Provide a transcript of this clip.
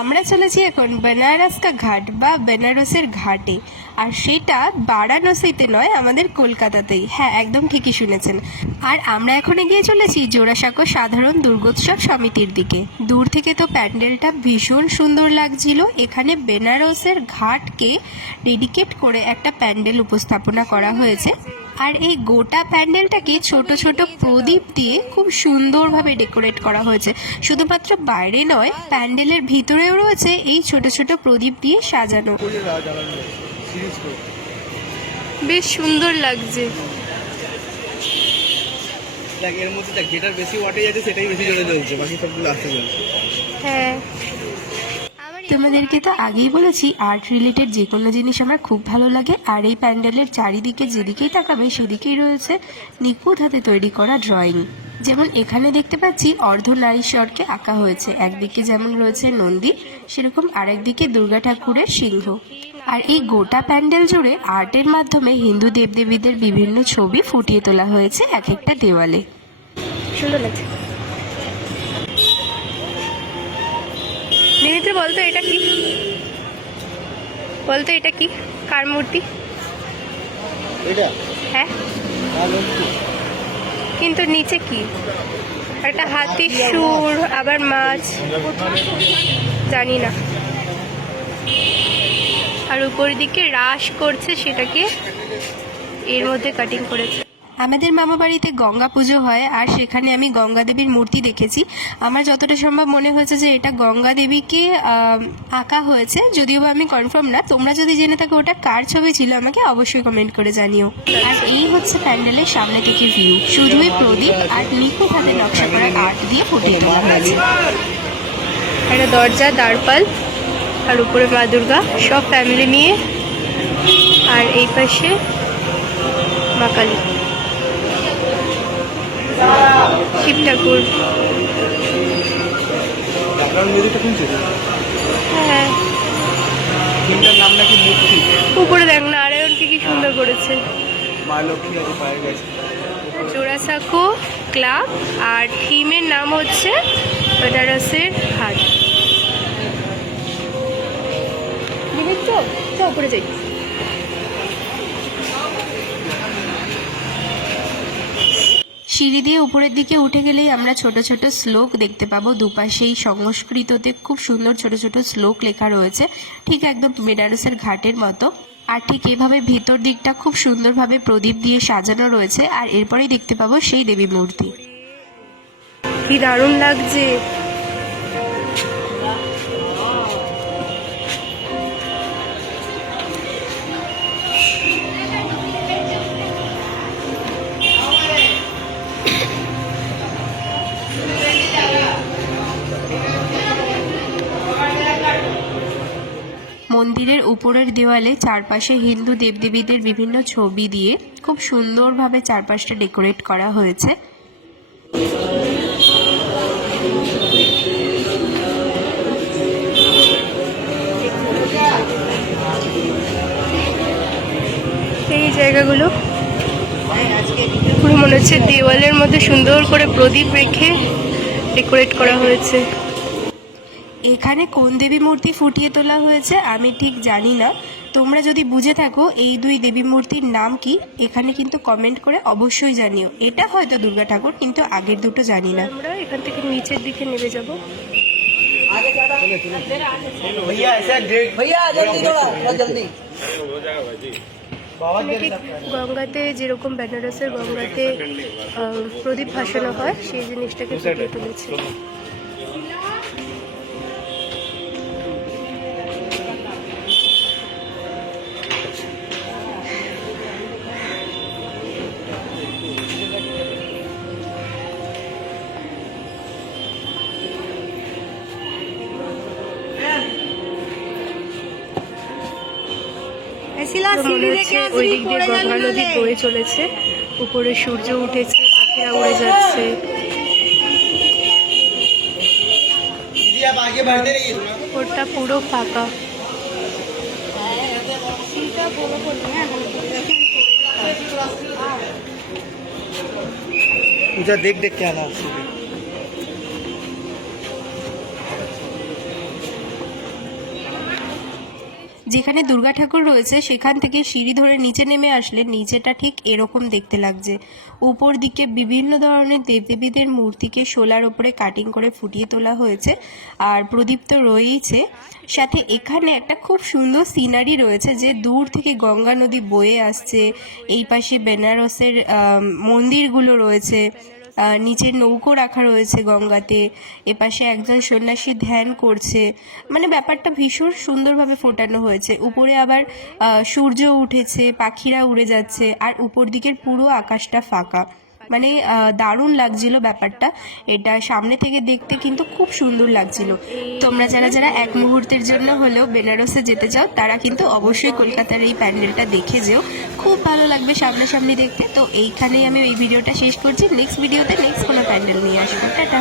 আমরা চলেছি এখন বেনারস কা ঘাট বা বেনারসের ঘাটে, আর সেটা বারাণসীতে নয়, আমাদের কলকাতাতেই। হ্যাঁ, একদম ঠিকই শুনেছেন। আর আমরা এখন এগিয়ে চলেছি জোড়াসাঁকো সাধারণ দুর্গোৎসব সমিতির দিকে। দূর থেকে তো প্যান্ডেলটা ভীষণ সুন্দর লাগছিল। এখানে বেনারসের ঘাটকে ডেডিকেট করে একটা প্যান্ডেল উপস্থাপনা করা হয়েছে, আর এই গোটা প্যান্ডেলটাকে ছোট ছোট প্রদীপ দিয়ে খুব সুন্দরভাবে ডেকোরেট করা হয়েছে। শুধুমাত্র বাইরে নয়, প্যান্ডেলের ভিতরেও রয়েছে এই ছোট ছোট প্রদীপ দিয়ে সাজানো। বেশ সুন্দর লাগছে। এর মধ্যে দেখ, যেটার বেশি ওয়াটেজ আছে সেটাই বেশি জোরে জ্বলছে, বাকি সবগুলো আস্তে জ্বলছে। হ্যাঁ, তোমাদেরকে তো আগেই বলেছি, আর্ট রিলেটেড যে কোনো জিনিস আমার খুব ভালো লাগে। আর এই প্যান্ডেলের চারিদিকে যেদিকেই তাকাবে সেদিকেই রয়েছে নিখুঁত হাতে তৈরি করা ড্রয়িং। যেমন এখানে দেখতে পাচ্ছি অর্ধনারীশ্বরকে আঁকা হয়েছে। একদিকে যেমন রয়েছে নন্দী, সেরকম আরেকদিকে দুর্গা ঠাকুরের সিংহ। আর এই গোটা প্যান্ডেল জুড়ে আর্টের মাধ্যমে হিন্দু দেবদেবীদের বিভিন্ন ছবি ফুটিয়ে তোলা হয়েছে এক একটা দেওয়ালে। সুন্দর লাগছে। নিমিত্র, বলতো এটা কি? বলতো এটা কি, কার মূর্তি? এটা হ্যাঁ, কিন্তু নিচে কি? একটা হাতির সুর, আবার মাছ, জানি না। আর উপর দিকে রাস করছে, সেটাকে এর মধ্যে কাটিং করেছে। আমাদের মামা বাড়িতে গঙ্গা পুজো হয়, আর সেখানে আমি গঙ্গা দেবীর মূর্তি দেখেছি। আমার যতটা সম্ভব মনে হয়েছে যে এটা গঙ্গা দেবীকে আঁকা হয়েছে, যদিও বা আমি কনফার্ম না। তোমরা যদি জেনে থাকো ওটা কার ছবি ছিল, আমাকে অবশ্যই কমেন্ট করে জানিও। আর এই হচ্ছে প্যান্ডেলের সামনে থেকে ভিউ। শুধুই প্রদীপ আর নিখুঁত হাতে নকশা করা আর্ট দিয়ে ফুটিয়ে তোলা হয়েছে। একটা দরজা, দ্বারপাল, আর উপরে মা দুর্গা, সব ফ্যামিলি নিয়ে। আর এই পাশে মা কালী, শিব ঠাকুর। হ্যাঁ, উপরে দেখ নারায়ণকে কি সুন্দর করেছে। জোড়াসাঁকো ক্লাব, আর থিমের নাম হচ্ছে বেনারসের ঘাট। উপরে যাই। সিঁড়ি দিয়ে উপরের দিকে উঠে গেলেই আমরা ছোট ছোট শ্লোক দেখতে পাবো। দুপাশেই সংস্কৃততে খুব সুন্দর ছোট ছোট শ্লোক লেখা রয়েছে, ঠিক একদম বেনারসের ঘাটের মতো। আর ঠিক এভাবে ভিতর দিকটা খুব সুন্দরভাবে প্রদীপ দিয়ে সাজানো রয়েছে। আর এরপরেই দেখতে পাবো সেই দেবী মূর্তি। কি দারুণ লাগছে। মন্দিরের উপরের দেওয়ালে চারপাশে হিন্দু দেবদেবীদের বিভিন্ন ছবি দিয়ে খুব সুন্দরভাবে চারপাশটা ডেকোরেট করা হয়েছে। এই জায়গাগুলো পুরো মনে হচ্ছে দেওয়ালের মধ্যে সুন্দর করে প্রদীপ রেখে ডেকোরেট করা হয়েছে। এখানে কোন দেবী মূর্তি ফুটিয়ে তোলা হয়েছে আমি ঠিক জানি না। তোমরা যদি বুঝে থাকো এই দুই দেবী মূর্তির নাম কি, এখানে কিন্তু কমেন্ট করে অবশ্যই জানিও। এটা হয়তো দুর্গা ঠাকুর, কিন্তু আগের দুটো জানি না। আমরা এখান থেকে নিচের দিকে নেমে যাব। গঙ্গাতে যেরকম বেনারসের গঙ্গাতে প্রদীপ ভাসানো হয়, সেই জিনিসটাকে ফুটিয়ে তুলেছে। ওই দিক দিয়ে গঙ্গা নদী বয়ে চলেছে, উপরে সূর্য উঠেছে, পাখিরা উড়ে যাচ্ছে। ওটা পুরো ফাঁকা। देख देख क्या ना যেখানে দুর্গা ঠাকুর রয়েছে সেখান থেকে সিঁড়ি ধরে নিচে নেমে আসলে নিচেটা ঠিক এরকম দেখতে লাগছে। উপর দিকে বিভিন্ন ধরনের দেবদেবীদের মূর্তিকে শোলার ওপরে কাটিং করে ফুটিয়ে তোলা হয়েছে আর প্রদীপ তো রয়েইছে। সাথে এখানে একটা খুব সুন্দর সিনারি রয়েছে যে দূর থেকে গঙ্গা নদী বয়ে আসছে, এই পাশে বেনারসের মন্দিরগুলো রয়েছে, নিচের নৌকো রাখা রয়েছে গঙ্গাতে, এপাশে একজন সন্ন্যাসী ধ্যান করছে। মানে ব্যাপারটা ভীষণ সুন্দরভাবে ফোটানো হয়েছে। উপরে আবার সূর্য উঠেছে, পাখিরা উড়ে যাচ্ছে, আর উপর দিকের পুরো আকাশটা ফাঁকা। মানে দারুণ লাগছিল ব্যাপারটা। এটা সামনে থেকে দেখতে কিন্তু খুব সুন্দর লাগছিল। তোমরা যারা যারা এক মুহূর্তের জন্য হলেও বেনারসে যেতে চাও তারা কিন্তু অবশ্যই কলকাতার এই প্যান্ডেলটা দেখে যেও, খুব ভালো লাগবে সামনাসামনি দেখতে। তো এইখানেই আমি এই ভিডিওটা শেষ করছি। নেক্সট ভিডিওতে নেক্সট কোনো প্যান্ডেল নিয়ে আসবো। টাটা।